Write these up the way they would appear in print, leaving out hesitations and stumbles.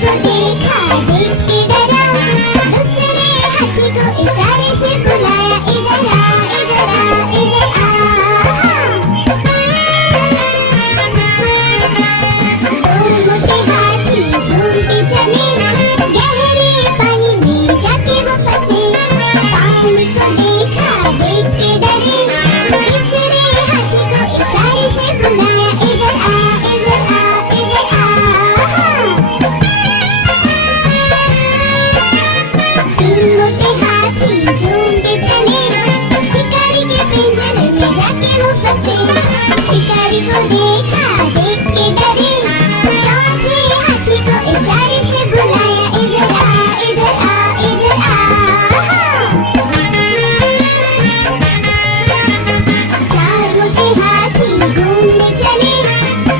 को देखा, देख के डरा, दूसरे हाथी को इशारे से बुलाया, इधर आ, इधर आ, इधर आ। दो मोटे हाथी झूमते चले, गहरे पानी में जाके वो फंसे। पानी को देखा, देख के डरे, तीसरे हाथी को इशारे से बुलाया, इधर आ, इधर आ, इधर आ। तीन मोटे हाथी झूमते चले, शिकारी के पिंजरे में जाके वो फंसे। शिकारी को देखा, देख के डरे, चौथे हाथी को इशारे से बुलाया, इधर आ, इधर आ, इधर आ। चार मोटे हाथी घूमने चले,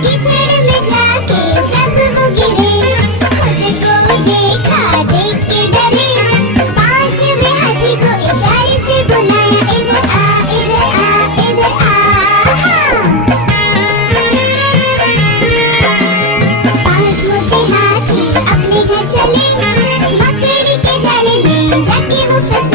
कीचड़ में जाके सब वो गिरे। खुद को देखा, देख के डरे, पांचवें हाथी को इशारे से बुलाया, इधर आ, इधर आ, इधर आ। पांच मोटे हाथी अपने घर चले, मकड़ी के जाले में जाके वो फंसे।